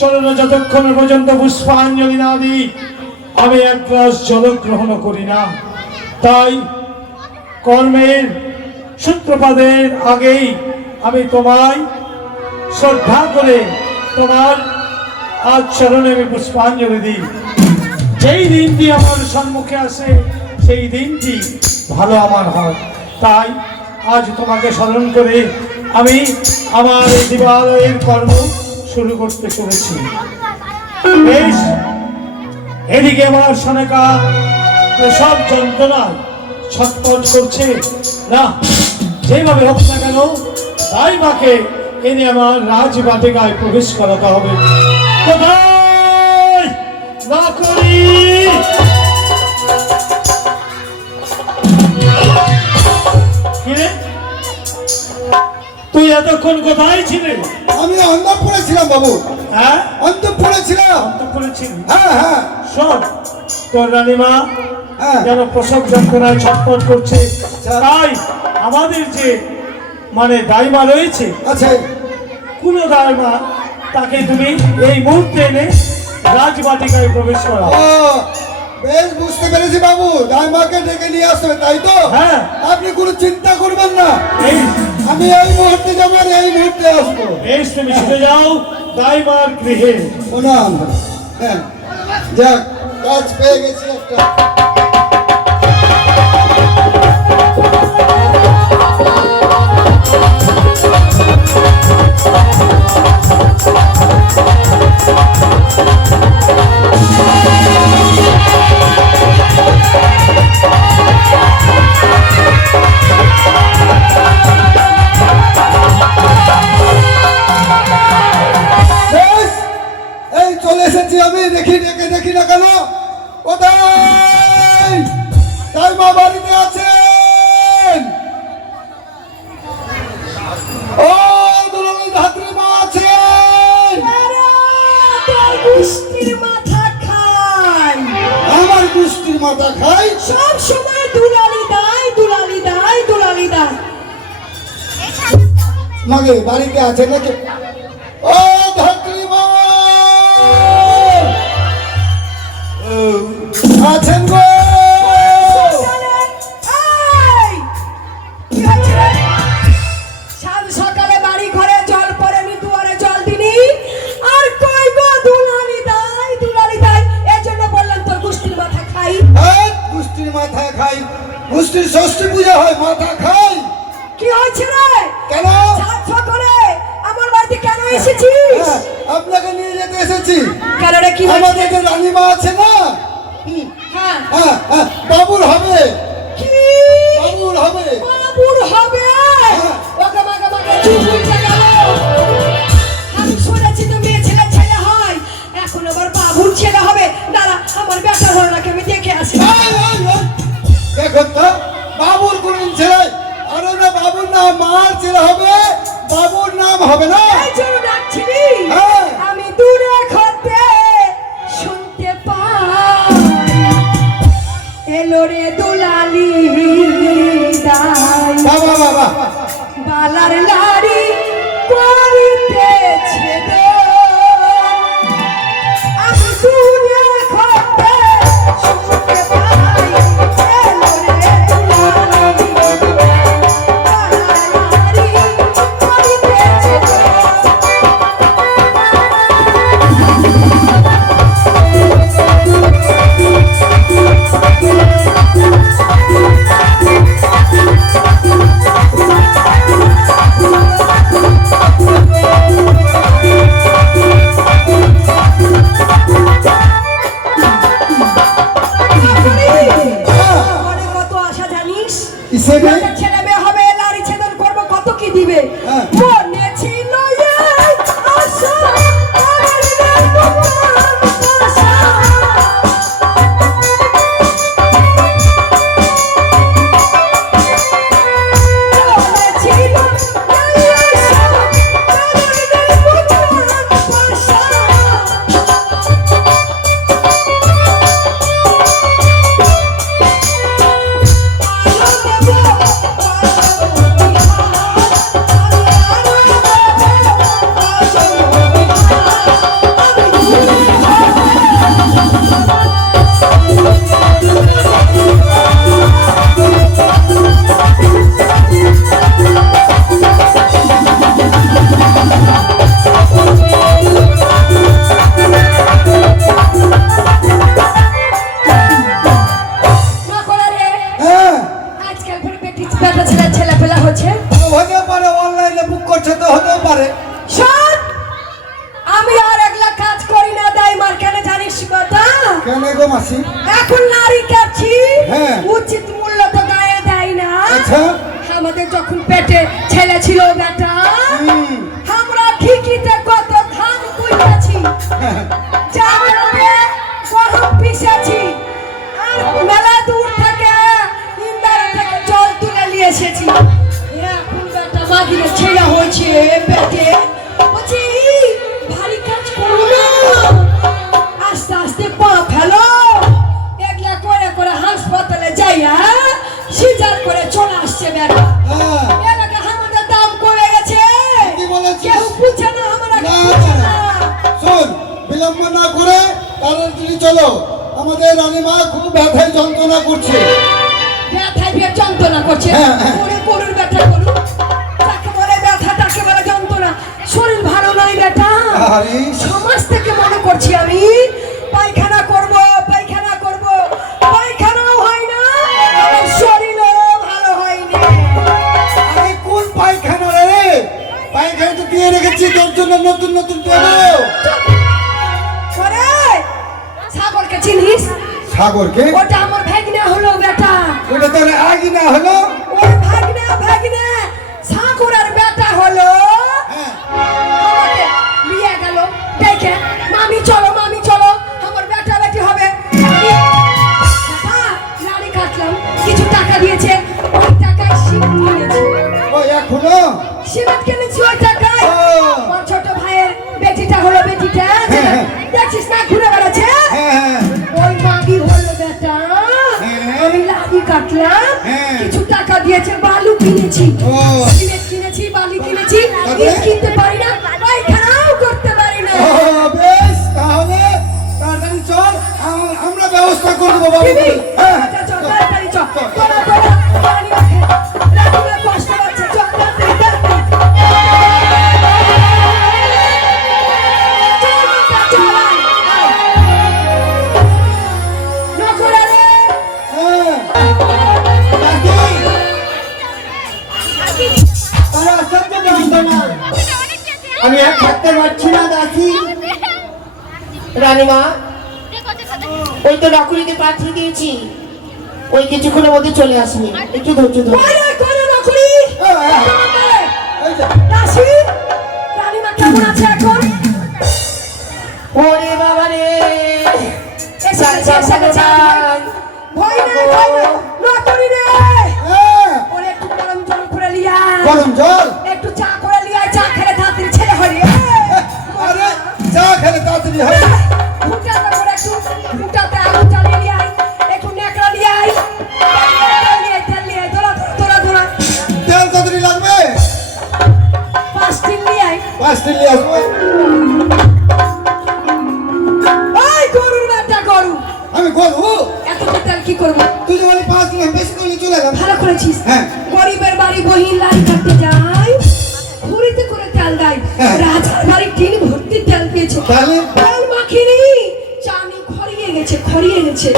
চরণে যতক্ষণ পর্যন্ত পুষ্পাঞ্জলি না দিই, আমি এক গ্লাস জল গ্রহণ করি না। তাই কর্মের সূত্রপাদের আগেই আমি তোমায় শ্রদ্ধা করে তোমার আজ চরণে আমি পুষ্পাঞ্জলি দিই। যেই দিনটি আমার সম্মুখে আসে, সেই দিনটি ভালো আমার হয়। তাই আজ তোমাকে স্মরণ করে আমি আমার এই দিবালয়ের কর্ম শুরু করতে চলেছি। এদিকে আমার সনেকা প্রসব যন্ত্রণায় ছটপট করছে। না, যেভাবে হোক না কেন, তাই মাকে এনে আমার রাজবাটিকায় প্রবেশ করাতে হবে। তুই এতক্ষণ কোথায় ছিলি? আমি অন্তঃপুরে ছিলাম বাবু। হ্যাঁ? অন্তঃপুরে ছিলাম অন্তঃপুরে ছিলি হ্যাঁ হ্যাঁ। শোন তোর রানীমা হ্যাঁ। যেন প্রসব যন্ত্রণায় ছটফট করছে। তাই আমাদের যে মানে দাইমা রয়েছে আচ্ছা। কোনো দাইমা তাকে তুমি এই মুহূর্তে এনে রাজবাটিকায় প্রবেশ করা বেশ বুঝতে পেরেছি বাবু। দাইমাকে ডেকে নিয়ে আসবে তাই তো? হ্যাঁ। আপনি কোনো চিন্তা করবেন না। এই আমি এই মুহূর্তে যাব আর এই মুহূর্তে আসব। বেশ তুমি ছুটে যাও। দাইমার গৃহে। প্রণাম হ্যাঁ যাক কাজ পেয়ে গেছি একটা। বেশ, বাবুর হবে। ওকে মাকে মাকে চুপ উঠে গেল। আমি শুনেছি তো মেয়ে ছেলে ছেলে হয়। এখন আবার বাবুর ছেলে হবে। দাঁড়া আমার বেটা হরনাকে আমি দেখে আসি। দেখো তো বাবুর কোন ছেলে? আরে না বাবুর নাম মার ছেলে হবে। বাবুর নাম হবে না? এই জন্য ডাকছিলি। হ্যাঁ। আমি দূরে খতে বাবা। বালার লাড়ি vive. ছেলে আমাদের রানীমা খুব ব্যথায় যন্ত্রণা করছে। ব্যথায় যন্ত্রণা করছে। হ্যাঁ, হ্যাঁ। করুন ব্যথা করুন তাকে বলে ব্যথা তাকে বলে যন্ত্রণা। শরীর ভালো নয় বেটা। সমাজ থেকে মনে করছি আমি পায়খানা করব পায়খানা করব। পায়খানাও হয় না আমার শরীরও ভালো হয় না আরে কোন পায়খানা রে? পায়খানা তো দিয়ে রেখেছি তোর জন্য নতুন নতুন দেবো চিনিস সাগরকে? ওটা আমার ভাগনা হলো বেটা। ওটা তোর আগে না হলো? ওর ভাগনা ভাগনা। সাগর আর বেটা হলো। হ্যাঁ। আমাকে নিয়ে গেল। দেখে মামি চলো মামি চলো। আমার বেটা বেটি হবে। কাটলাম। কিছু টাকা দিয়েছে। ওই টাকায় কিনেছি। ও এখনও? সিমেন্ট কিনেছি ওই টাকায়। আমার ছোট ভাইয়ের বেটিটা হলো বেটিটা। হ্যাঁ, হ্যাঁ। দেখছিস না ঘুরে দিয়েছে বালু কিনেছি। সিমেন্ট কিনেছি বালি কিনেছি? কিনতে পারি না পায়খানাও করতে পারি না বেশ তাহলে তাড়াতাড়ি চল আমরা ব্যবস্থা করব বাবা বাবু রানীমা ওই তো নকুরিকে পাঠিয়ে দিয়েছি। ওই কিছুক্ষণের মধ্যে চলে আসবে। একটু ধৈর্য ধরো। ওরে বাবা রে। একটু গরম জল করে লিয়া। একটু চা করে লিয়া চা খেলে তাড়াতাড়ি ছেলে হয় আরে চা খেলে তাড়াতাড়ি দিন নিয়ে আসব বেটা গরু। এত তেল কি করব? তুই যে বলি পাঁচ দিন বেশি করে চলে এলাম ভালো করেছিস। হ্যাঁ। গরিবের বাড়ি বহিন লাড়ি কাটতে যায় খুঁড়িতে করে তেল দেয়। হ্যাঁ। রাজার বাড়ি টিন ভর্তি তেল পেয়েছে তেল মাখিনি চানি খড়িয়ে গেছে খড়িয়ে গেছে।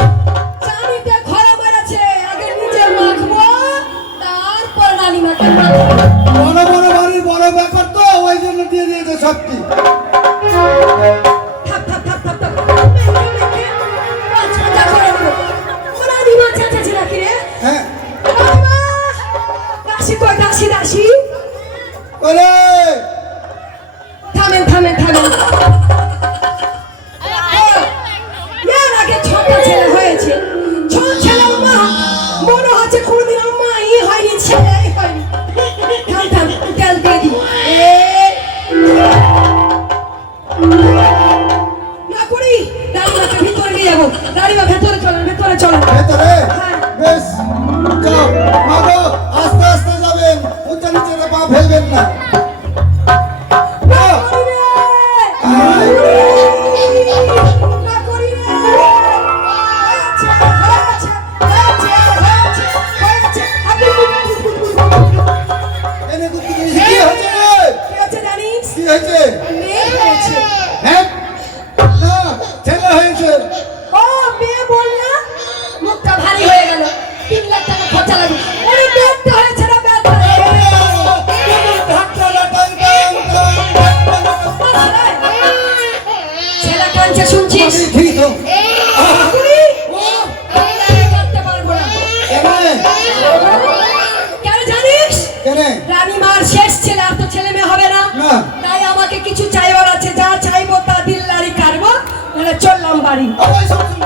party. Always on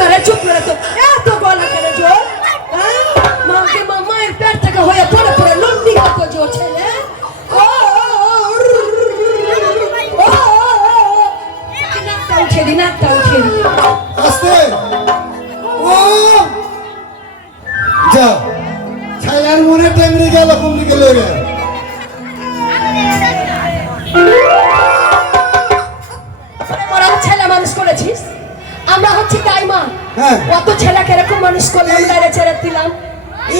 ধরে চুপ করে তো এত গলা কেন জোর মাকে মা মায়ের পেট থেকে হয়ে পড়ে পড়ে লন্ডি জোর ছেলে উঠে দিন একটা উঠে দিন আস্তে ও যা ছায়ার মনে টেংরি গেল কুমড়ি গেল গেল ছেলে মানুষ করেছিস আমরা হচ্ছি তাই মা। হ্যাঁ। কত ছেলেকে এরকম মানুষ করলাম ছেড়ে দিলাম।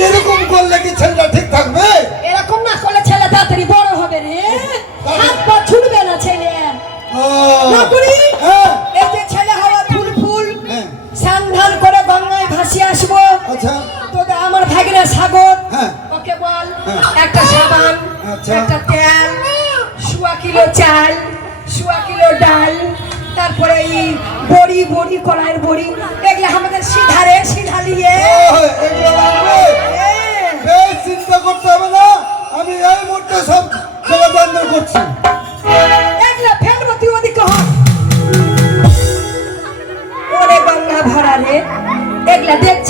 এরকম করলে কি ছেলেটা ঠিক থাকবে? এরকম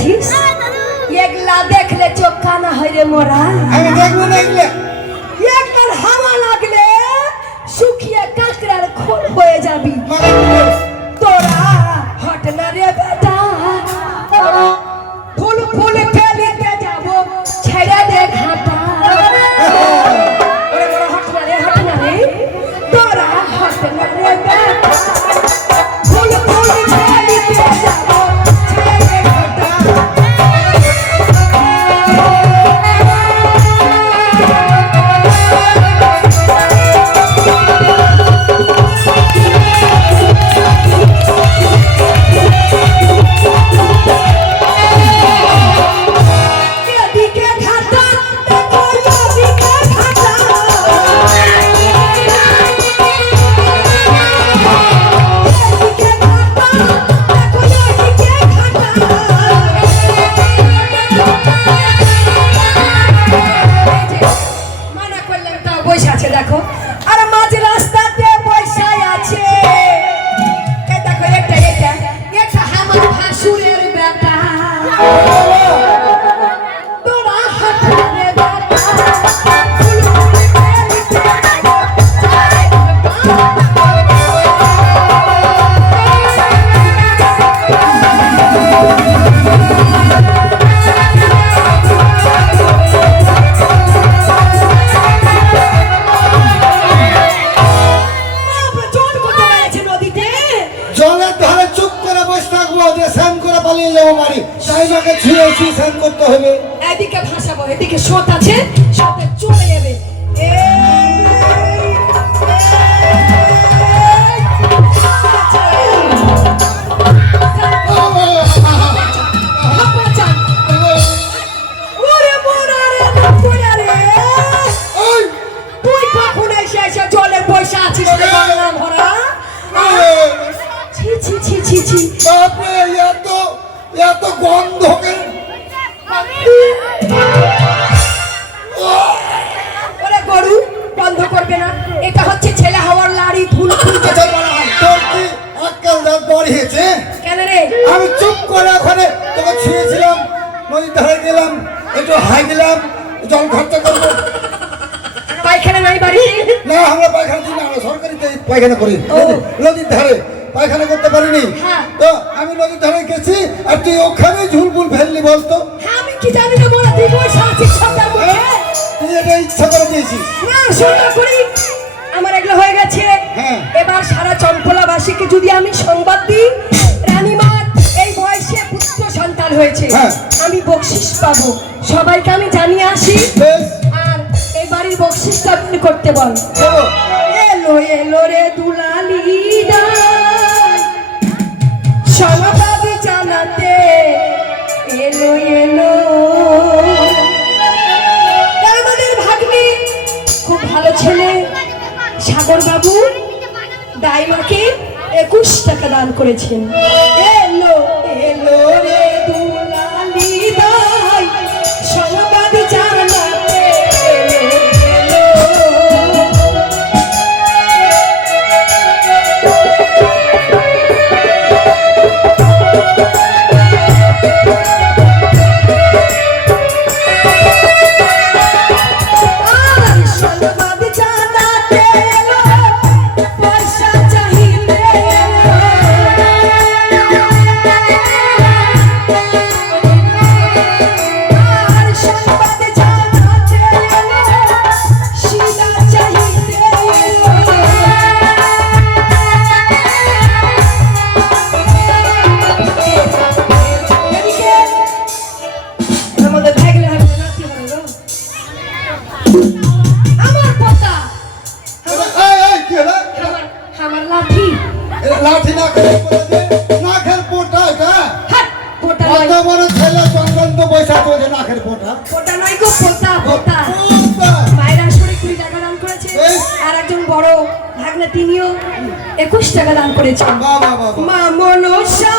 দেখেছিস এগুলা দেখলে চোখ কানা হয় রে মোরা। আমি দেখব না এগুলা একবার হাওয়া লাগলে শুকিয়ে কাঁকড়ার খোল হয়ে যাবি। মানে নদীর ধারে গেলাম একটু হাই দিলাম জল খরচা করব। পায়খানা নাই বাড়ি? না আমরা পায়খানা দিই না আমরা সরকারিতে পায়খানা করি। নদীর ধারে পায়খানা করতে পারিনি। হ্যাঁ। তো আমি নদীর ধারে গেছি আর তুই ওখানে ঝুলপুল ফেললি বলতো। হ্যাঁ, আমি কি জানি না বলা তুই বসে আছিস সকাল মুখে তুই এটা ইচ্ছা করে দিয়েছিস। না সুন্দর করি। আমার এগুলো হয়ে গেছে। হ্যাঁ। এবার সারা চম্পলাবাসীকে যদি আমি সংবাদ দিই রানীমার বয়সে পুত্র সন্তান হয়েছে। হ্যাঁ। আমি বকশিস পাবো। সবাইকে আমি জানিয়ে আসি। আর এই বাড়ির বকশিসটা আপনি করতে বল। এলো এলো রে দুলালি সংবাদ জানাতে এলো এলো। আমাদের ভাগ্নি? খুব ভালো ছেলে। সাগর বাবু দাইমাকে একুশ টাকা দান করেছেন। এলো এলো রে লাঠি না খেয়ে নাখের পোটা এটা। পোটা বড় ছেলে চন্দন তো পয়সা তোলে নাখের পোটা। পোটা নয় গো পোতা পোতা কুড়ি টাকা দান করেছে আর একজন বড় ভাগনা তিনিও একুশ টাকা দান করেছেন মা মনসা